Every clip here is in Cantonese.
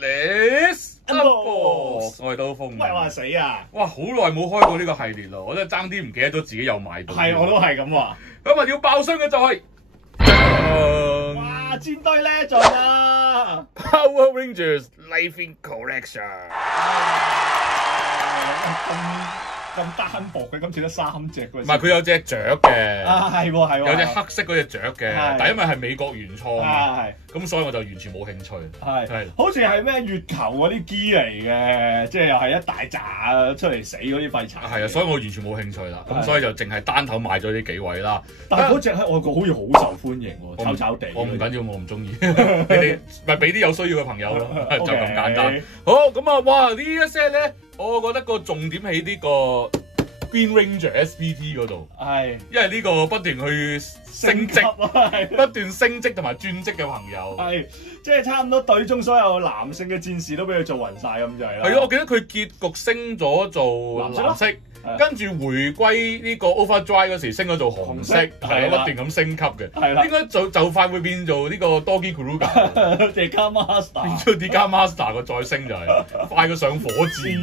Let's unbox，我係刀鋒。唔係話死啊！哇，好耐冇開過呢個系列咯，我真係爭啲唔記得咗自己有買到。係，我都係咁話。咁啊，要爆箱嘅就係哇！戰隊咧仲啊 Power Rangers Life-in Collection。咁單薄嘅，今次得3隻嗰。唔係，佢有隻雀嘅。啊，係喎係喎。有隻黑色嗰隻雀嘅，但係因為係美國原創啊，係。咁所以我就完全冇興趣。係。好似係咩月球嗰啲機嚟嘅，即係又係一大紮出嚟死嗰啲廢柴。係啊，所以我完全唔冇興趣啦。咁所以就淨係單頭買咗呢幾位啦。但係嗰隻喺外國好似好受歡迎喎，炒炒地。我唔緊要，我唔中意。你哋咪俾啲有需要嘅朋友咯，就咁簡單。好，咁啊，哇！呢一 set 咧，我覺得個重點喺呢個 Green Ranger SBT 嗰度。係，因為呢個不斷去升職，不斷升職同埋轉職嘅朋友。係，即係差唔多隊中所有男性嘅戰士都俾佢做暈晒咁就係啦。係咯，我記得佢結局升咗做藍色。跟住回歸呢個 Overdrive 嗰時升咗做紅色，係不斷咁升級嘅。係啦，應該就快會變做呢個 Doggy Kruger、Deka Master， 變咗 Deka Master 個再升就係快過上火箭，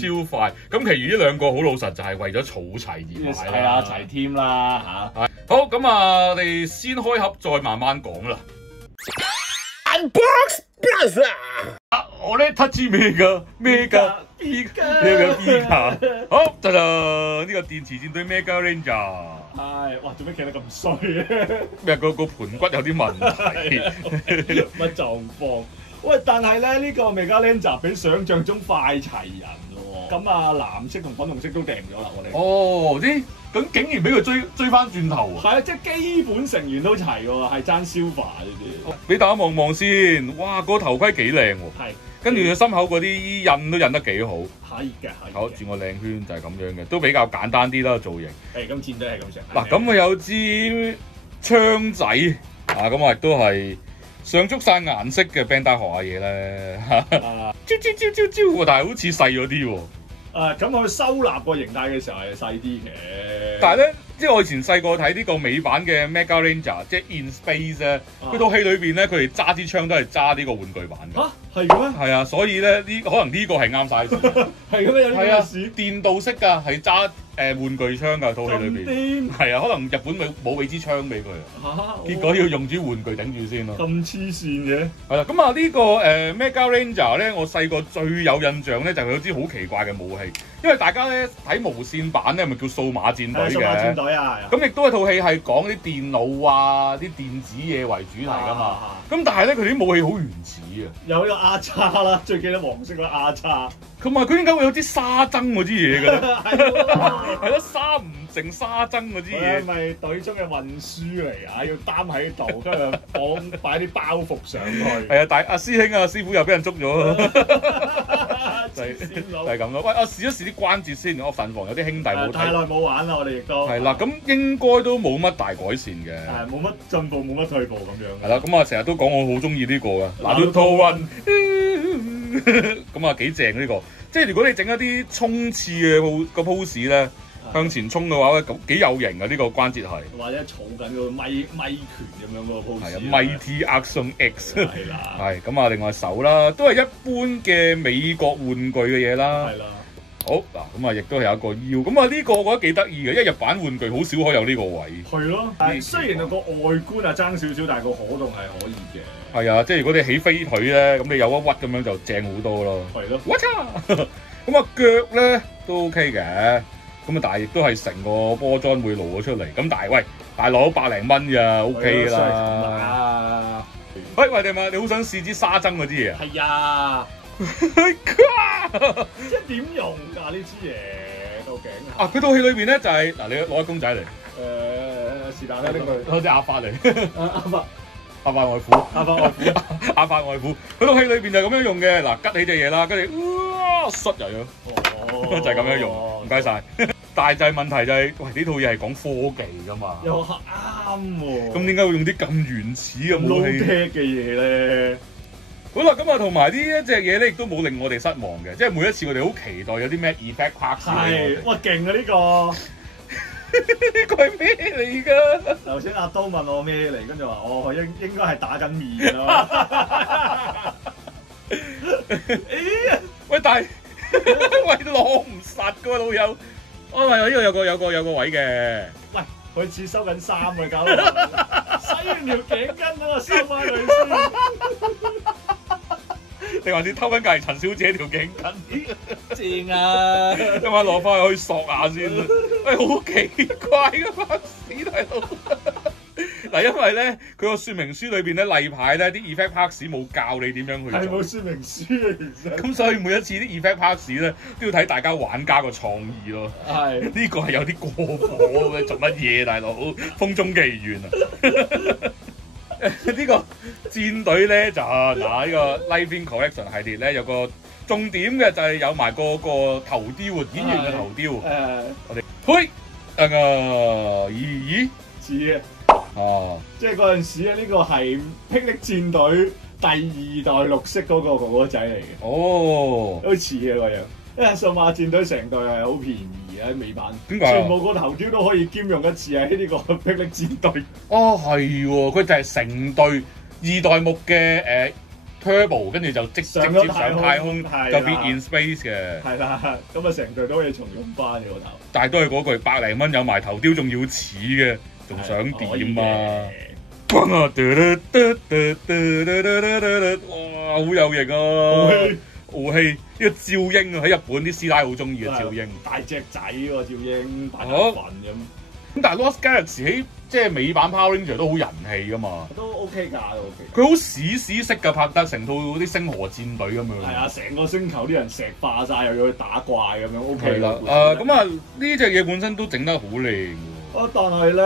超快。咁其餘呢兩個好老實就係為咗儲齊而買啦。係啊，齊添啦嚇。好，咁啊，我哋先開盒再慢慢講啦。Unbox Plus 啊！我咧 touch 咩㗎？呢個 B 卡，好就呢個電磁戰隊 Mega Ranger。係，哇！做咩企得咁衰嘅？咩個盤骨有啲問題？乜狀況？喂，但係咧呢個 Mega Ranger 比想象中快齊人喎。咁啊，藍色同粉紅色都訂咗啦，我哋。哦，咁竟然俾佢追翻轉頭啊！係啊，即係基本成員都齊喎，係爭 Silver 呢啲。俾大家望望先，哇！個頭盔幾靚喎。係。跟住佢心口嗰啲印都印得幾好，可以嘅，好轉個靚圈就係咁樣嘅，都比較簡單啲啦造型。咁戰隊係咁上。嗱，咁佢有支槍仔啊，咁我亦都係上足晒顏色嘅 Bandai 學下嘢咧，招，但係好似細咗啲喎。咁佢收納個形態嘅時候係細啲嘅，但係咧，即係我以前細個睇呢個美版嘅 Mega Ranger，即係 In Space 咧，佢套戲裏邊咧，佢哋揸支槍都係揸呢個玩具版嘅。嚇，係嘅咩？係啊，所以咧可能呢個係啱晒。係咁咩？有啲咩事？電動式㗎，係揸玩具槍㗎，套戲裏邊。係啊，可能日本冇俾支槍俾佢啊。結果要用支玩具頂住先咯。咁黐線嘅。係啦，咁啊呢個Mega Ranger 咧，我細個最有印象咧就係佢有支好奇怪嘅武器。因為大家咧睇無線版咧，咪叫數碼戰隊嘅。數碼戰隊啊！咁亦都係套戲係講啲電腦啊、啲電子嘢為主題噶嘛。咁但係咧，佢啲武器好原始啊。有呢個阿叉啦，最記得黃色嗰個阿叉。同埋佢點解會有啲沙僧嗰啲嘢嘅咧？係咯，沙唔成沙僧嗰啲嘢。係咪隊中嘅運輸嚟啊？要擔喺度，跟住擺啲包袱上去。係啊，但係阿師兄啊、師傅又俾人捉咗。就係咁咯。喂，我試一試啲關節先。我墳房有啲兄弟冇睇。太耐冇玩啦，我哋亦都。係啦，咁應該都冇乜大改善嘅。係冇乜進步，冇乜退步咁樣。係啦，咁啊成日都講我好中意呢個嘅。Naruto One。咁啊幾正呢個。即係如果你整一啲衝刺嘅個 pose 咧，向前衝嘅話咧，幾有型啊！呢個關節係。或者儲緊個咪拳咁樣嗰個 pose。係啊，Mighty Action X。係啦。係咁啊，另外手啦，都係一般嘅美國玩具嘅嘢啦。係啦。好嗱，咁啊，亦都係有一個腰。咁啊，呢個我覺得幾得意嘅，因為日版玩具好少可有呢個位。係咯。雖然個外觀啊爭少少，但係個可動係可以嘅。係啊，即係如果你起飛腿咧，咁你有一屈咁樣就正好多咯。係咯。我操！咁啊腳咧都 OK 嘅，咁啊但係亦都係成個波裝會露咗出嚟。咁但係喂，大佬100零蚊咋 OK 啦。喂，你好想試支沙僧嗰啲嘢啊？係啊。即係點用㗎呢支嘢？究竟啊？佢套戲裏邊咧就係嗱，你攞個公仔嚟。是但啦，拎佢攞隻阿發嚟。阿發外父，阿發外父，佢套戲裏邊就咁樣用嘅。嗱，吉起隻嘢啦，跟住摔入咗，就係咁樣用。唔該晒。但係就係問題就係，喂，呢套嘢係講科技噶嘛？又啱喎。咁點解會用啲咁原始嘅武器嘅嘢咧？好啦，咁啊，同埋呢一隻嘢咧，亦都冇令我哋失望嘅，即係每一次我哋好期待有啲咩 effect 拍攝。係，哇，勁啊呢個！呢個係咩嚟㗎？頭先阿刀問我咩嚟，跟住話我應該係打緊面咯。喂，但係喂攞唔實㗎喎老友。我話呢度有個位嘅。喂，佢似收緊衫嘅搞到，洗完條頸巾啊嘛，收翻佢先。定還是偷緊隔離陳小姐條頸巾？正啊！今晚攞翻去索下先啦。喂，好奇怪嘅拍士大佬。嗱，因為咧佢個說明書裏邊咧例牌咧啲 effect 拍士冇教你點樣去做，係冇說明書嘅其實。咁所以每一次啲 effect 拍士咧都要睇大家玩家個創意咯。係呢個係有啲過火嘅，做乜嘢大佬？風中奇緣啊！呢個戰隊咧就嗱呢個 Live In Collection 系列咧有個重點嘅就係有埋個頭雕啊，演員嘅頭雕。我哋嘿咦似啊！哦，即係嗰陣時咧，呢個係霹靂戰隊第2代綠色嗰個哥哥仔嚟嘅。哦，好似嘅個樣。因為數碼戰隊成隊係好便宜喺美版，點解？全部個頭雕都可以兼用一次喺呢個霹靂戰隊。哦，係喎，佢就係成隊2代目嘅Turbo， 跟住就直接上太空，就變 in space 嘅。係啦，咁啊成隊都可以重用翻個頭。但係都係嗰句，100零蚊有埋頭雕，仲要似嘅，仲想點啊？轟啊！哇，好有型啊！傲氣呢個趙英啊，喺日本啲師奶好中意嘅趙英，大隻仔喎趙英，大份咁。咁但係 Lost Galaxy 喺即係美版 Power Ranger 都好人氣噶嘛，都 OK 㗎，都 OK。佢好史式㗎，拍得成套啲星河戰隊咁樣。係啊，成個星球啲人石化晒，又要去打怪咁樣 OK 啦。咁啊呢隻嘢本身都整得好靚。但係咧，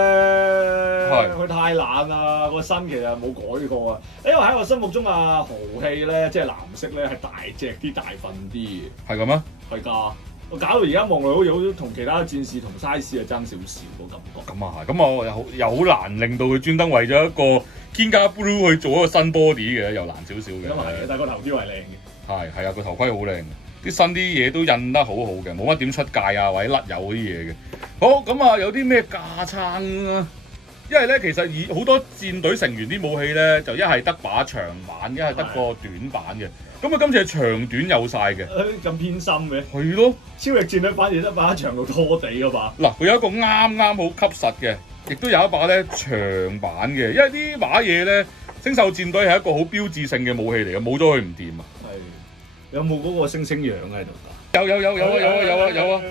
佢太懶啦，個身其實冇改過啊。因為喺我心目中啊，豪氣咧，即係藍色咧，係大隻啲、大份啲嘅。係咁啊？係㗎。我搞到而家望落好似好同其他戰士同 size 啊爭少少個感覺。咁啊係，咁我又好難令到佢專登為咗一個 Kinga Blue 去做一個新 body 嘅，又難少少嘅。咁係，但係個頭雕係靚嘅。係啊，個頭盔好靚嘅，啲新啲嘢都印得好好嘅，冇乜點出界啊或者甩油嗰啲嘢嘅。好，咁啊有啲咩架撐啊？因為咧其實好多戰隊成員啲武器咧就一係得把長板，一係得個短板嘅。咁啊今次係長短有晒嘅。咁偏心嘅。係咯。超力戰隊反而得把長到拖地嗰把。嗱，佢有一個啱啱好吸實嘅，亦都有一把咧長板嘅。因為呢把嘢咧，星獸戰隊係一個好標誌性嘅武器嚟嘅，冇咗佢唔掂啊。係。有冇嗰個星星樣喺度㗎？有啊！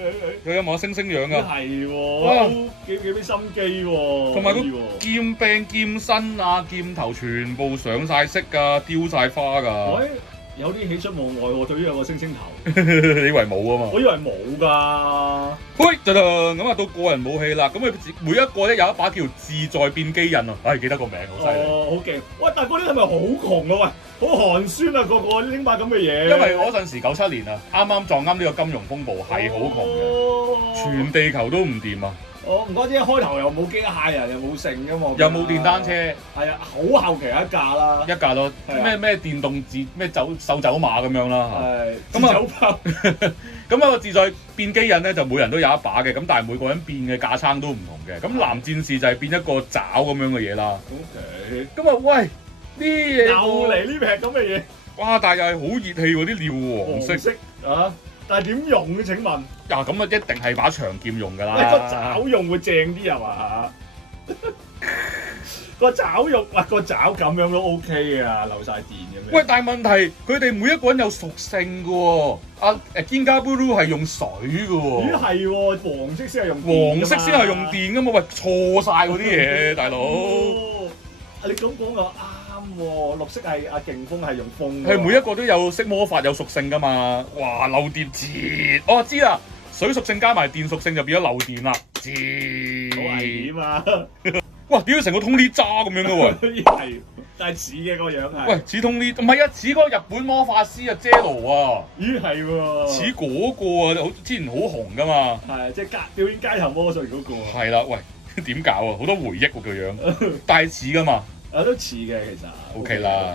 佢有冇星星樣啊？係喎，幾俾心機喎。同埋個劍柄、劍身啊、劍頭全部上晒色㗎，雕晒花㗎。喂，有啲喜出望外喎，對於有個星星頭。你以為冇啊嘛？我以為冇㗎。喂，咁啊到個人武器啦，咁佢每一個咧有一把叫自在變機刃啊，記得個名好犀利。哦，好勁！喂，但係嗰啲係咪好窮啊？喂，好寒酸啊！個拎把咁嘅嘢。因為嗰陣時97年啊，啱啱撞啱呢個金融風暴，係好窮嘅，全地球都唔掂啊！唔怪之一開頭又冇機械人，又冇剩㗎嘛，又冇電單車。係啊，好後期一架啦。一架咯，咩電動咩獸走馬咁樣啦嚇。咁啊，咁啊個自在變機刃咧就每人都有一把嘅，咁但係每個人變嘅架撐都唔同嘅。咁藍戰士就係變一個爪咁樣嘅嘢啦。OK。咁啊，喂，呢嘢又嚟呢撇咁嘅嘢。哇！但係又係好熱氣喎，啲料黃色啊！但係點用嘅？請問？咁啊，一定係把長劍用㗎啦。個爪用會正啲係嘛？個爪用，個爪咁樣都 OK 嘅，漏晒電咁樣。喂，但係問題佢哋每一個人有屬性㗎喎。Kinga Blue 係用水㗎喎。咦係喎，黃色先係用黃色先係用電㗎嘛？喂，錯晒嗰啲嘢，大佬。你咁講就啱喎，綠色係勁風係用風。係每一個都有識魔法有屬性㗎嘛？哇，漏電節，我知啦，水屬性加埋電屬性就變咗漏電啦，好危險啊！哇，屌成個通呢渣咁樣嘅喎。係，但係似嘅個樣係。喂，似通呢，唔係啊，似嗰個日本魔法師啊 Zero 啊。咦係喎。似嗰個啊，之前好紅㗎嘛。係，即係表演街頭魔術嗰個。係啦，喂，點搞啊？好多回憶喎個樣，但係似㗎嘛。都似嘅其實。OK 啦。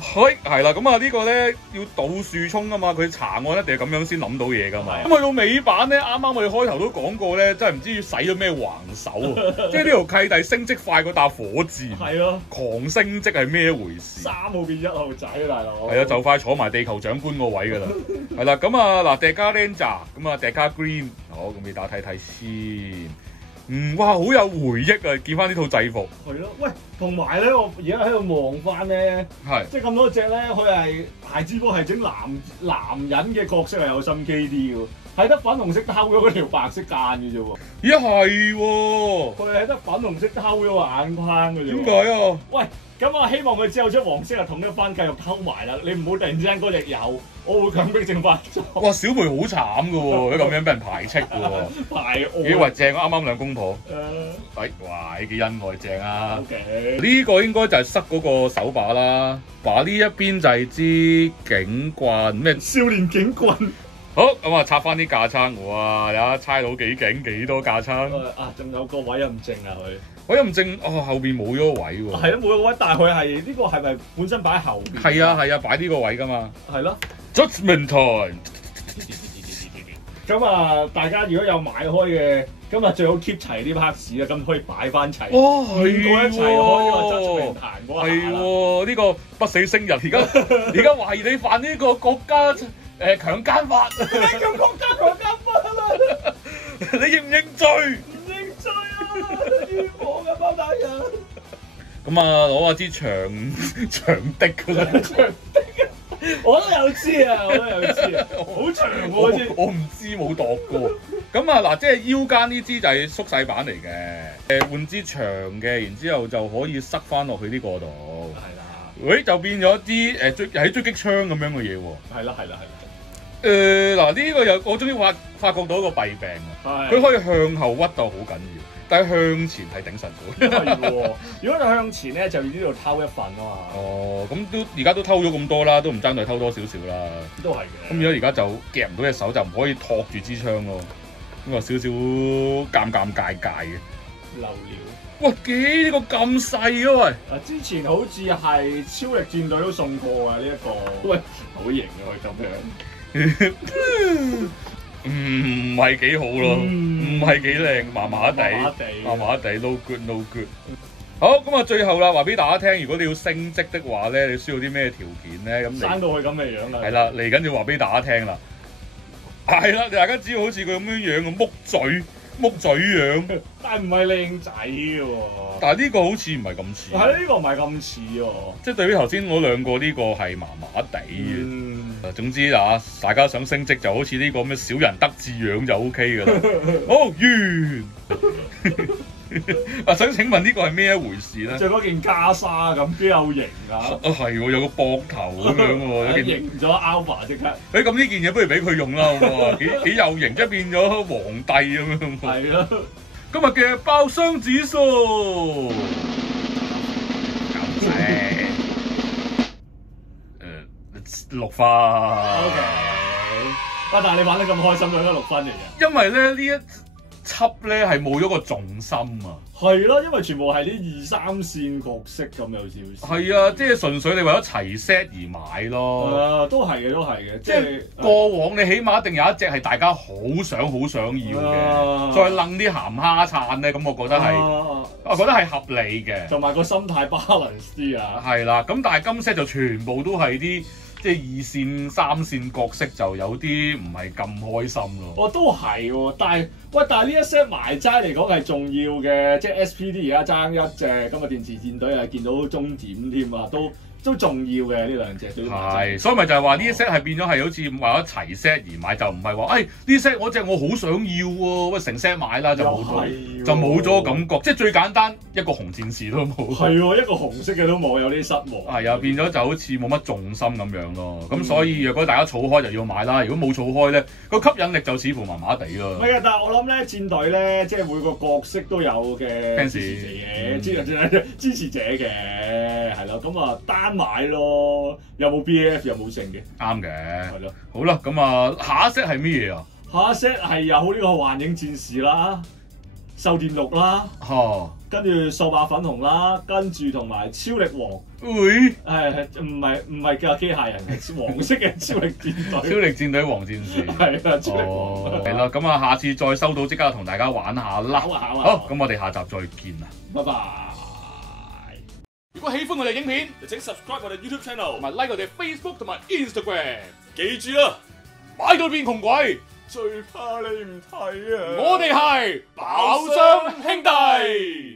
係啦，咁啊呢個咧要倒樹衝啊嘛，佢查案一定係咁樣先諗到嘢噶嘛。咁去到尾版咧，啱啱我哋開頭都講過咧，真係唔知使咗咩橫手啊！即係呢條契弟升職快過搭火箭，係咯，狂升職係咩回事？3號變1號仔啊，大佬！係啊，就快坐埋地球長官個位噶啦。係啦，咁啊嗱，Deca Ranger，咁啊 Deca Green， 好，咁俾大家睇睇先。哇，好有回憶啊！見翻呢套制服。係咯，喂，同埋咧，我而家喺度望翻咧，即係咁多隻咧，佢係大之哥係整男人嘅角色係有心機啲嘅，係得粉紅色偷咗嗰條白色間嘅啫喎。咦係喎，佢係得粉紅色偷咗個眼框嘅啫。點解啊？喂！咁啊，希望佢之後將黃色啊統一翻，繼續偷埋啦！你唔好突然之間嗰隻有，我會強迫症發作。哇！小梅好慘噶喎，咁樣俾人排斥噶喎。排外。以為正啱啱兩公婆。哇！呢幾恩愛正啊。OK。呢個應該就係塞嗰個手把啦，把呢一邊就係支警棍咩？少年警棍。好，咁啊，拆翻啲架撐，哇！有猜到幾勁，幾多架撐？仲有個位咁正啊佢。位咁正，後邊冇咗個位喎。係咯，冇咗個位，但係佢係呢個係咪本身擺喺後邊？係啊，擺呢個位噶嘛。係咯。Judgment time。咁啊，大家如果有買開嘅，咁啊最好 keep 齊啲 parts 啦，咁可以擺翻齊。哇，係一齊開呢個 Judgment time 嗰下啦。係喎，呢個不死星人，而家懷疑你犯呢個國家強姦法。咩叫國家強姦法啦？你認唔認罪？唔認罪啊！冤枉嘅包大人。咁啊，攞下支長的㗎啦。長的啊！我都有知啊，好長喎支。我唔知冇度過。咁啊嗱，即係腰間呢支就係縮細版嚟嘅。換支長嘅，然之後就可以塞翻落去呢個度。係啦。喂，就變咗啲喺狙擊槍咁樣嘅嘢喎。係啦。嗱，呢個我終於發覺到一個弊病啊！佢可以向後屈到好緊要，但係向前係頂實咗。係喎，如果你向前咧，就要呢度偷一份啊嘛。哦，咁而家都偷咗咁多啦，都唔爭在偷多少少啦。都係嘅。咁如果而家就夾唔到隻手，就唔可以托住支槍咯。咁啊，少少尷尬嘅。流料。哇！呢個咁細啊喂！之前好似係超力戰隊都送過啊呢一個。喂，好型啊佢咁樣。唔係幾好咯，唔係幾靚，麻麻地，no good。好，咁啊，最後啦，話俾大家聽，如果你要升職的話咧，你需要啲咩條件咧？咁生到佢咁嘅樣啦。係啦，嚟緊就話俾大家聽啦。係啦，大家只要好似佢咁樣樣嘅木嘴樣，但係唔係靚仔嘅喎。但係呢個好似唔係咁似。係呢個唔係咁似喎。即係對比頭先嗰兩個，呢個係麻麻地嘅。總之啊，大家想升職就好似呢個咩小人得志樣就 OK 㗎啦。好完。想請問呢個係咩一回事咧？着嗰件袈裟咁，幾有型啊！係喎，有個膊頭咁樣喎，型咗 Alpha 即刻。咁呢件嘢不如俾佢用啦，好唔好？幾有型，即係變咗皇帝咁樣。係咯。今日嘅爆箱指數，咁正。6分。OK。但係你玩得咁開心，都得6分嚟嘅。因為咧呢一輯咧係冇咗個重心啊。係咯，因為全部係啲2、3線角色咁有少少。係啊，即係純粹你為咗齊 set 而買咯。都係嘅，即係過往你起碼一定有一隻係大家好想要嘅，再掕啲鹹蝦撐咧，咁我覺得係合理嘅。同埋個心態 balance 啲啊。係啦，咁但係今 set 就全部都係啲。即係2線、3線角色就有啲唔係咁開心咯。都係喎，但係呢一 set 埋齋嚟講係重要嘅，即係 SPD 而家爭一隻，今日電磁戰隊係見到終點添啊，都重要嘅呢兩隻。係，所以咪就係話呢一 set 係變咗係好似為咗齊 set 而買，就唔係話呢 set 嗰隻我好想要喎，喂成 set 買啦就冇咗感覺。即係最簡單一個紅戰士都冇。係喎，一個紅色嘅都冇，有啲失望。係啊，變咗就好似冇乜重心咁樣咯。咁所以若果大家儲開就要買啦，如果冇儲開咧，個吸引力就似乎麻麻地咯。唔係啊，但係我諗咧戰隊咧，即係每個角色都有嘅支持者嘅，支持者嘅係咯，咁啊單買咯，有冇 BAF 有冇剩嘅？啱嘅，係咯。好啦，咁啊下一 set 係咩嘢啊？下一 set 係有呢個幻影戰士啦。獸電鹿啦，跟住數碼粉紅啦，跟住同埋超力王，唔係叫機械人，係黃色嘅超力戰隊。超力戰隊黃戰士係啊，超力王係啦，咁啊，下次再收到即刻同大家玩下啦。好，咁我哋下集再見啦，拜拜。如果喜歡我哋影片，就請 subscribe 我哋 YouTube channel，同埋 like 我哋 Facebook 同埋 Instagram。記住啦，買到變窮鬼，最怕你唔睇啊！我哋係爆箱兄弟。